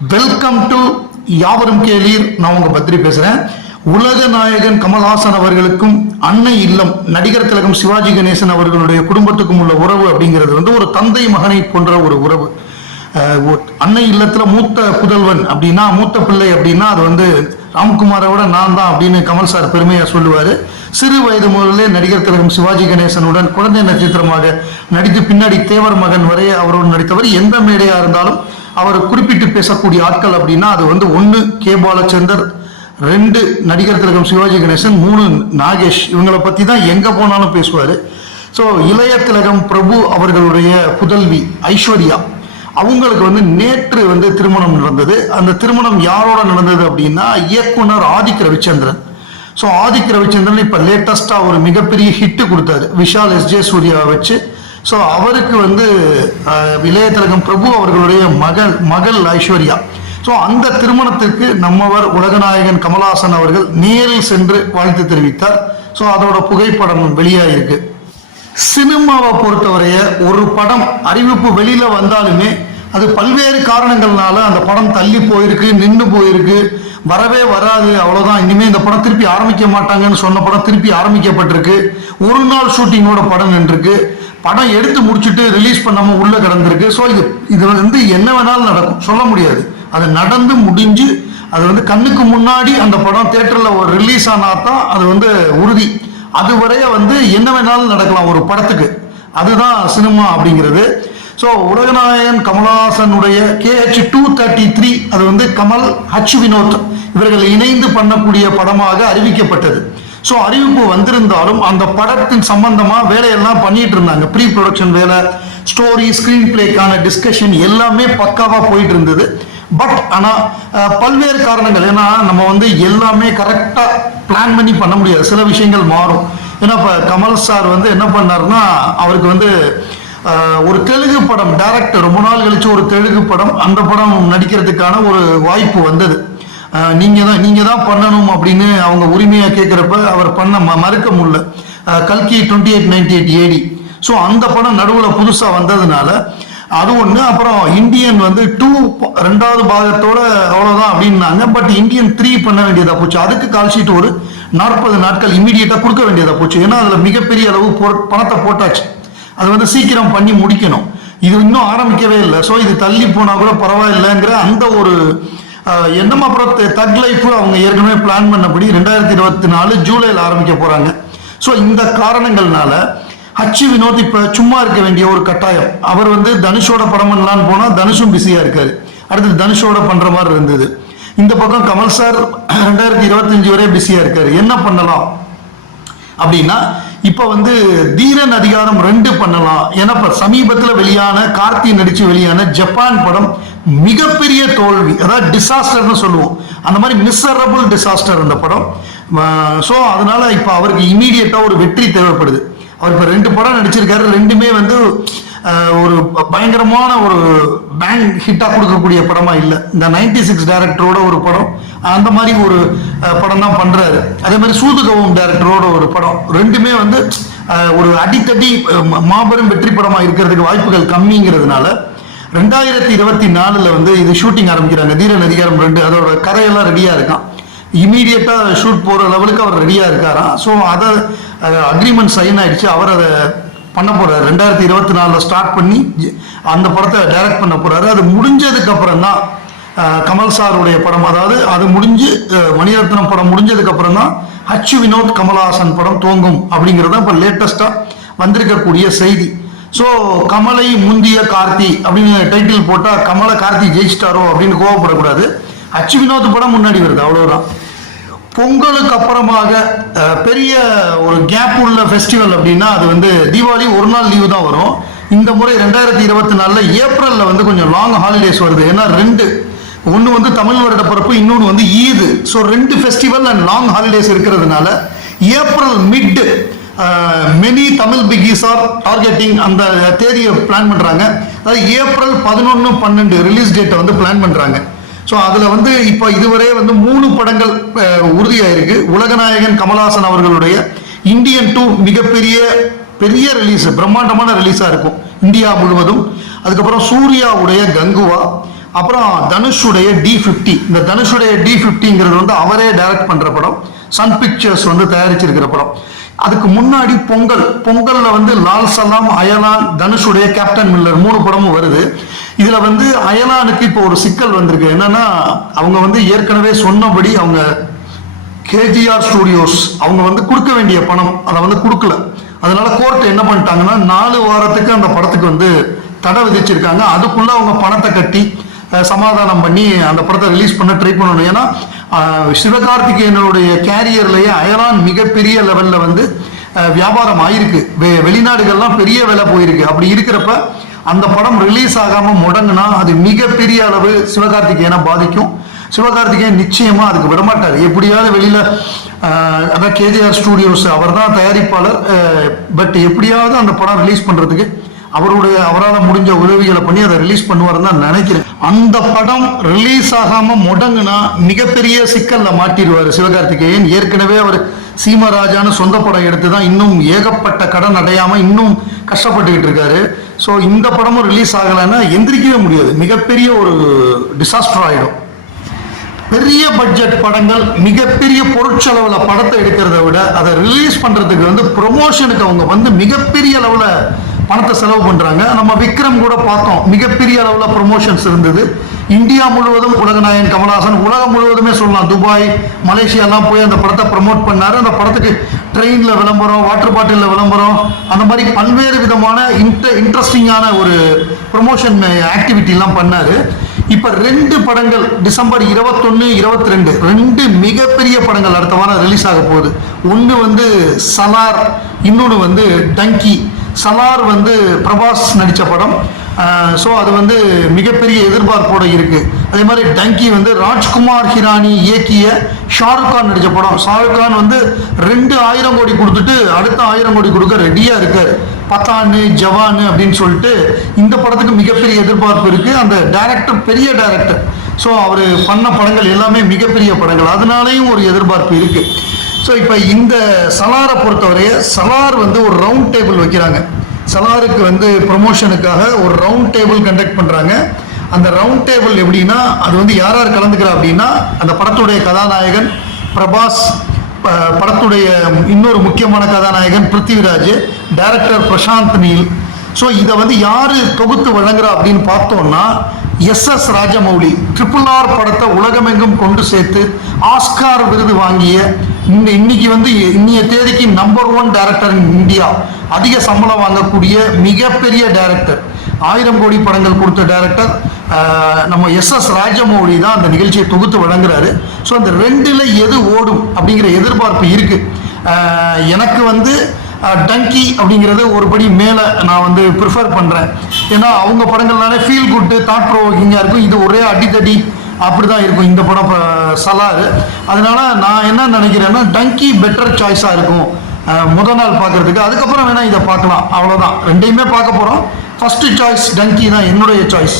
Welcome to யாவரும் கேளீர். நான் உங்க பத்ரி பேசுறேன். உலக நாயகன் கமல்ஹாசன் அவர்களுக்கும் அன்னை இல்லம் நடிகர் திலகம் சிவாஜி கணேசன் அவர்களுடைய குடும்பத்துக்கும் உள்ள உறவு அப்படிங்கிறது வந்து ஒரு தந்தை மகனை போன்ற ஒரு உறவு. அன்னை இல்லத்துல மூத்த புதல்வன் அப்படின்னா மூத்த பிள்ளை அப்படின்னா அது வந்து ராம்குமாரை விட நான் தான் அப்படின்னு கமல் சார் பெருமையா சொல்லுவாரு. சிறு வயது முதலே நடிகர் திலகம் சிவாஜி கணேசனுடன் குழந்தை நட்சத்திரமாக நடித்து பின்னாடி தேவர் மகன் வரை அவரோடு நடித்தவர் எந்த மேடையா இருந்தாலும் அவர் குறிப்பிட்டு பேசக்கூடிய ஆட்கள் அப்படின்னா அது வந்து ஒன்று கே பாலச்சந்தர் ரெண்டு நடிகர் திலகம் சிவாஜி கணேசன் மூணு நாகேஷ். இவங்களை பற்றி தான் எங்கே போனாலும் பேசுவார். ஸோ இளைய திலகம் பிரபு அவர்களுடைய புதல்வி ஐஸ்வர்யா அவங்களுக்கு வந்து நேற்று வந்து திருமணம் நடந்தது. அந்த திருமணம் யாரோட நடந்தது அப்படின்னா இயக்குனர் ஆதிக் ரவிச்சந்திரன். ஸோ ஆதிக் ரவிச்சந்திரன் இப்போ லேட்டஸ்டாக ஒரு மிகப்பெரிய ஹிட்டு கொடுத்தாரு. விஷால் எஸ் ஜே சூர்யாவை வச்சு ஸோ அவருக்கு வந்து அஹ், பிரபு அவர்களுடைய மகள் மகள் ஐஸ்வர்யா. ஸோ அந்த திருமணத்திற்கு நம்மவர் உலகநாயகன் கமலஹாசன் அவர்கள் நேரில் சென்று வாழ்த்து தெரிவித்தார். ஸோ அதோட புகைப்படம் வெளியாகிருக்கு சினிமாவை பொறுத்தவரைய ஒரு படம் அறிவிப்பு வெளியில் வந்தாலுமே அது பல்வேறு காரணங்கள்னால அந்த படம் தள்ளி போயிருக்கு நின்று போயிருக்கு. வரவே வராது அவ்வளோதான் இனிமேல் இந்த படம் திருப்பி ஆரம்பிக்க மாட்டாங்கன்னு சொன்ன படம் திருப்பி ஆரம்பிக்கப்பட்டிருக்கு. ஒரு நாள் ஷூட்டிங்கோட படம் நின்றுருக்கு. படம் எடுத்து முடிச்சுட்டு ரிலீஸ் பண்ணாமல் உள்ளே கிடந்திருக்கு. ஸோ இது இது வந்து என்ன வேணாலும் நடக்கும். சொல்ல முடியாது. அது நடந்து முடிஞ்சு அது வந்து கண்ணுக்கு முன்னாடி அந்த படம் தேட்டரில் ஒரு ரிலீஸ் ஆனா தான் அது வந்து உறுதி. அதுவரைய வந்து என்ன வேணாலும் நடக்கலாம் ஒரு படத்துக்கு. அதுதான் சினிமா அப்படிங்கிறது. ஸோ உலகநாயகன் கமலஹாசனுடைய கேஹெச் டூ தேர்ட்டி த்ரீ அது வந்து கமல் ஹச் வினோத் இவர்கள் இணைந்து பண்ணக்கூடிய படமாக அறிவிக்கப்பட்டது. ஸோ அறிவிப்பு வந்திருந்தாலும் அந்த படத்தின் சம்பந்தமாக வேலையெல்லாம் பண்ணிட்டு இருந்தாங்க ப்ரீ ப்ரொடக்ஷன் வேலை ஸ்டோரி ஸ்கிரீன் பிளேக்கான டிஸ்கஷன் எல்லாமே பக்காவாக போயிட்டு இருந்தது பட் ஆனால் பல்வேறு காரணங்கள். ஏன்னா நம்ம வந்து எல்லாமே கரெக்டாக பிளான் பண்ணி பண்ண முடியாது. சில விஷயங்கள் மாறும். ஏன்னா இப்போ கமல் சார் வந்து என்ன பண்ணாருன்னா அவருக்கு வந்து ஒரு தெலுங்கு படம் டேரக்டர் ரொம்ப நாள் கழிச்சு ஒரு தெலுங்கு படம் அந்த படம் நடிக்கிறதுக்கான ஒரு வாய்ப்பு வந்தது. நீங்க தான் நீங்க தான் பண்ணணும் அப்படின்னு அவங்க உரிமையா கேட்கிறப்ப அவர் பண்ண ம- மறுக்க முடியல. கல்கி twenty eight ninety eight AD so அந்த படம் நடுவில் புதுசாக வந்ததுனால அது ஒன்று அப்புறம் இந்தியன் வந்து டூ ரெண்டாவது பாகத்தோட அவ்வளோதான் அப்படின்னாங்க. பட் இந்தியன் த்ரீ பண்ண வேண்டியதாக போச்சு. அதுக்கு கால் ஷீட் ஒரு நாற்பது நாட்கள் இமீடியட்டாக கொடுக்க வேண்டியதாக போச்சு. ஏன்னா அதில் மிகப்பெரிய அளவு பணத்தை போட்டாச்சு. அது வந்து சீக்கிரம் பண்ணி முடிக்கணும். இது இன்னும் ஆரம்பிக்கவே இல்லை. ஸோ இது தள்ளி போனால் கூட பரவாயில்லைங்கிற அந்த ஒரு அஹ், எண்ணம் அப்புறம் தக் லைஃப் அவங்க ஏற்கனவே பிளான் பண்ணபடி ரெண்டாயிரத்தி இருபத்தி நாலு ஜூலையில் ஆரம்பிக்க போகிறாங்க ஸோ இந்த காரணங்கள்னால ஹச்சு வினோத் இப்போ சும்மா இருக்க வேண்டிய ஒரு கட்டாயம். அவர் வந்து தனுஷோட படம் பண்ணலான்னு போனால் தனுஷும் பிஸியாக இருக்காரு. அடுத்து தனுஷோட பண்ணுற மாதிரி இருந்தது. இந்த பக்கம் கமல் சார் ரெண்டாயிரத்தி இருபத்தஞ்சு வரை பிஸியாக இருக்காரு. என்ன பண்ணலாம்? அப்படின்னா இப்ப வந்து தீரன் அதிகாரம் ரெண்டு பண்ணலாம். ஏன்னா இப்ப சமீபத்துல வெளியான கார்த்தி நடிச்சு வெளியான ஜப்பான் படம் மிகப்பெரிய தோல்வி. அதாவது டிசாஸ்டர்னு சொல்லுவோம். அந்த மாதிரி மிஸ்ஸரபிள் டிசாஸ்டர் அந்த படம். ஸோ அதனால இப்போ அவருக்கு இமீடியட்டா ஒரு வெற்றி தேவைப்படுது. அவர் இப்போ ரெண்டு படம் நடிச்சிருக்காரு. ரெண்டுமே வந்து ஒரு பயங்கரமான ஒரு பேங்க் ஹிட்டாக கொடுக்கக்கூடிய படமா இல்லை. இந்த நைன்டி சிக்ஸ் டேரக்டரோட ஒரு படம் அந்த மாதிரி ஒரு படம் தான் பண்றாரு. அதே மாதிரி சூதுகவும் டேரக்டரோட ஒரு படம். ரெண்டுமே வந்து ஒரு அடித்தடி மாபெரும் வெற்றி படமா இருக்கிறதுக்கு வாய்ப்புகள் கம்மிங்கிறதுனால ரெண்டாயிரத்தி இருபத்தி நாலுல வந்து இது ஷூட்டிங் ஆரம்பிக்கிறாங்க. தீரன் அதிகாரம் ரெண்டு அதோட கதையெல்லாம் ரெடியா இருக்கான். இமீடியட்டா ஷூட் போற லெவலுக்கு அவர் ரெடியா இருக்காராம். ஸோ அதை அக்ரிமெண்ட் சைன் ஆயிடுச்சு. அவர் அதை பண்ண போறாரு. ரெண்டாயிரத்தி இருபத்தி நாலில் ஸ்டார்ட் பண்ணி அந்த படத்தை டைரக்ட் பண்ண போறாரு. அது முடிஞ்சதுக்கு அப்புறம் தான் கமல் சாருடைய படம். அதாவது அது முடிஞ்சு மணிரத்னம் படம் முடிஞ்சதுக்கு அப்புறம் தான் ஹச்சு வினோத் கமலஹாசன் படம் தோங்கும் அப்படிங்கிறது இப்போ லேட்டஸ்டா வந்திருக்கக்கூடிய செய்தி. ஸோ கமலை முந்திய கார்த்தி அப்படின்னு டைட்டில் போட்டால் கமலை கார்த்தி ஜெயிச்சிட்டாரோ அப்படின்னு கோவப்படக்கூடாது. அச்சு வினோத் படம் முன்னாடி வருது அவ்வளோதான் பொங்கலுக்கு அப்புறமாக பெரிய ஒரு கேப் உள்ள ஃபெஸ்டிவல் அப்படின்னா அது வந்து தீபாவளி ஒரு நாள் லீவு தான் வரும். இந்த முறை ரெண்டாயிரத்தி இருபத்தி நாலில் ஏப்ரலில் வந்து கொஞ்சம் லாங் ஹாலிடேஸ் வருது. ஏன்னா ரெண்டு ஒன்று வந்து தமிழ் வருட பிறப்பு இன்னொன்று வந்து ஈது. ஸோ ரெண்டு ஃபெஸ்டிவல் அண்ட் லாங் ஹாலிடேஸ் இருக்கிறதுனால April mid many Tamil biggies are targeting அந்த தேதியை பிளான் பண்ணுறாங்க அதாவது ஏப்ரல் பதினொன்று பன்னெண்டு ரிலீஸ் டேட்டை வந்து பிளான் பண்ணுறாங்க ஸோ அதில் வந்து இப்போ இதுவரை வந்து மூணு படங்கள் உறுதியாயிருக்கு. உலகநாயகன் கமல்ஹாசன் அவர்களுடைய இந்தியன் டூ மிகப்பெரிய பெரிய ரிலீஸ் பிரம்மாண்டமான ரிலீஸாக இருக்கும். இந்தியா முழுவதும். அதுக்கப்புறம் சூர்யாவுடைய கங்குவா. அப்புறம் தனுஷுடைய டி ஃபிஃப்டி இந்த தனுஷுடைய டி ஃபிஃப்டிங்கிறது வந்து அவரே டைரக்ட் பண்ணுற படம். சன் பிக்சர்ஸ் வந்து தயாரிச்சிருக்கிற படம். அதுக்கு முன்னாடி பொங்கல். பொங்கல்ல வந்து லால் சலாம் அயலான் தனுஷுடைய கேப்டன் மில்லர் மூணு படமும் வருது. இதுல வந்து அயலானுக்கு இப்போ ஒரு சிக்கல் வந்திருக்கு. என்னன்னா அவங்க வந்து ஏற்கனவே சொன்னபடி அவங்க கேஜிஆர் ஸ்டூடியோஸ் அவங்க வந்து கொடுக்க வேண்டிய பணம் அதை வந்து கொடுக்கல. அதனால கோர்ட் என்ன பண்ணிட்டாங்கன்னா நாலு வாரத்துக்கு அந்த படத்துக்கு வந்து தடை விதிச்சிருக்காங்க. அதுக்குள்ள அவங்க பணத்தை கட்டி சமாதானம் பண்ணி அந்த படத்தை ரிலீஸ் பண்ண ட்ரை பண்ணணும். ஏன்னா சிவகார்த்திகேயனுடைய கேரியர்லேயே அயலான் மிகப்பெரிய லெவலில் வந்து வியாபாரம் ஆயிருக்கு. வெ- வெளிநாடுகள்லாம் பெரிய விலை போயிருக்கு. அப்படி இருக்கிறப்ப அந்த படம் ரிலீஸ் ஆகாமல் முடங்குனா அது மிகப்பெரிய அளவு சிவகார்த்திகேயனை பாதிக்கும். சிவகார்த்திகேயன் நிச்சயமாக அதுக்கு விடமாட்டார். எப்படியாவது வெளியில் அதான் கேஜிஆர் ஸ்டூடியோஸ் அவர் தான் தயாரிப்பாளர். பட் எப்படியாவது அந்த படம் ரிலீஸ் பண்ணுறதுக்கு அவருடைய அவரால் முடிஞ்ச உதவிகளை பண்ணி அதை ரிலீஸ் பண்ணுவாருன்னு தான் நினைக்கிறேன். அந்த படம் ரிலீஸ் ஆகாமல் முடங்குனா மிகப்பெரிய சிக்கலில் மாட்டிடுவார் சிவகார்த்திகேயன். ஏற்கனவே அவர் சீமராஜான்னு சொந்த படம் எடுத்து தான் இன்னும் ஏகப்பட்ட கடன் அடையாமல் இன்னும் கஷ்டப்பட்டுக்கிட்டு இருக்காரு. ஸோ இந்த படமும் ரிலீஸ் ஆகலைன்னா எந்திரிக்கவே முடியாது. மிகப்பெரிய ஒரு டிசாஸ்டர் ஆகிடும் பெரிய பட்ஜெட் படங்கள் மிகப்பெரிய பொருட்செலவில் படத்தை எடுக்கிறத விட அதை ரிலீஸ் பண்ணுறதுக்கு வந்து ப்ரொமோஷனுக்கு அவங்க வந்து மிகப்பெரிய அளவில் பணத்தை செலவு பண்ணுறாங்க நம்ம விக்ரம் கூட பார்த்தோம். மிகப்பெரிய அளவில் ப்ரொமோஷன்ஸ் இருந்தது. இந்தியா முழுவதும் உலகநாயகன் கமல்ஹாசன் உலகம் முழுவதுமே சொல்லலாம். துபாய் மலேசியாலாம் போய் அந்த படத்தை ப்ரமோட் பண்ணாரு. அந்த படத்துக்கு ட்ரெயினில் விளம்பரம் வாட்டர் பாட்டிலில் விளம்பரம் அந்த மாதிரி பல்வேறு விதமான இன்ட்ர இன்ட்ரெஸ்டிங்கான ஒரு ப்ரொமோஷன் ஆக்டிவிட்டிலாம் பண்ணாரு. இப்போ ரெண்டு படங்கள் டிசம்பர் இருபத்தொன்னு இருபத்தி ரெண்டு ரெண்டு மிகப்பெரிய படங்கள் அடுத்த வாரம் ரிலீஸ் ஆக போகுது. ஒன்று வந்து சலார் இன்னொன்று வந்து டங்கி. சலார் வந்து பிரபாஸ் நடித்த படம். ஸோ அது வந்து மிகப்பெரிய எதிர்பார்ப்போட இருக்குது அதே மாதிரி டங்கி வந்து ராஜ்குமார் ஹிரானி இயக்கிய ஷாருக் கான் நடித்த படம். ஷாருக் கான் வந்து ரெண்டு ஆயிரம் கோடி கொடுத்துட்டு அடுத்த ஆயிரம் கோடி கொடுக்க ரெடியாக இருக்கார். பத்தானு ஜவானு அப்படின்னு சொல்லிட்டு இந்த படத்துக்கு மிகப்பெரிய எதிர்பார்ப்பு இருக்குது அந்த டைரக்டர் பெரிய டைரக்டர் ஸோ அவர் பண்ண படங்கள் எல்லாமே மிகப்பெரிய படங்கள். அதனாலேயும் ஒரு எதிர்பார்ப்பு இருக்குது ஸோ இப்போ இந்த சலாரை பொறுத்தவரைய சலார் வந்து ஒரு ரவுண்ட் டேபிள் வைக்கிறாங்க. சலாருக்கு வந்து ப்ரொமோஷனுக்காக ஒரு ரவுண்ட் டேபிள் கண்டக்ட் பண்ணுறாங்க அந்த ரவுண்ட் டேபிள் எப்படின்னா அது வந்து யார் யார் கலந்துக்கிறா அப்படின்னா அந்த படத்துடைய கதாநாயகன் பிரபாஸ் படத்துடைய இன்னொரு முக்கியமான கதாநாயகன் பிருத்திவிராஜ் டைரக்டர் பிரசாந்த் நீல். ஸோ இதை வந்து யார் தொகுத்து வழங்குறா அப்படின்னு பார்த்தோம்னா S S Rajamouli triple R படத்தை உலகமெங்கும் கொண்டு சேர்த்து ஆஸ்கார் விருது வாங்கிய இந்த இன்னைக்கு வந்து இன்னைய தேதிக்கு number one director in India அதிக சம்பளம் வாங்கக்கூடிய மிகப்பெரிய டைரக்டர் ஆயிரம் கோடி படங்கள் கொடுத்த டைரக்டர் நம்ம எஸ் எஸ் ராஜமௌலி தான் அந்த நிகழ்ச்சியை தொகுத்து வழங்குறாரு. ஸோ அந்த ரெண்டில் எது ஓடும் அப்படிங்கிற எதிர்பார்ப்பு இருக்கு. எனக்கு வந்து டங்கி அப்படிங்கிறது ஒரு படி மேலே நான் வந்து ப்ரிஃபர் பண்ணுறேன் ஏன்னா அவங்க படங்கள்னாலே ஃபீல் குட்டு தாட் ப்ரோவோக்கிங்காக இருக்கும். இது ஒரே அடித்தடி அப்படி தான் இருக்கும் இந்த படம் ப- சலாறு அதனால நான் என்ன நினைக்கிறேன்னா டங்கி பெட்டர் சாய்ஸாக இருக்கும். முதல் நாள் பார்க்கறதுக்கு அதுக்கப்புறம் வேணால் இதை பார்க்கலாம். அவ்வளோதான் ரெண்டையுமே பார்க்க போகிறோம் ஃபர்ஸ்ட் சாய்ஸ் டங்கி தான் என்னுடைய சாய்ஸ்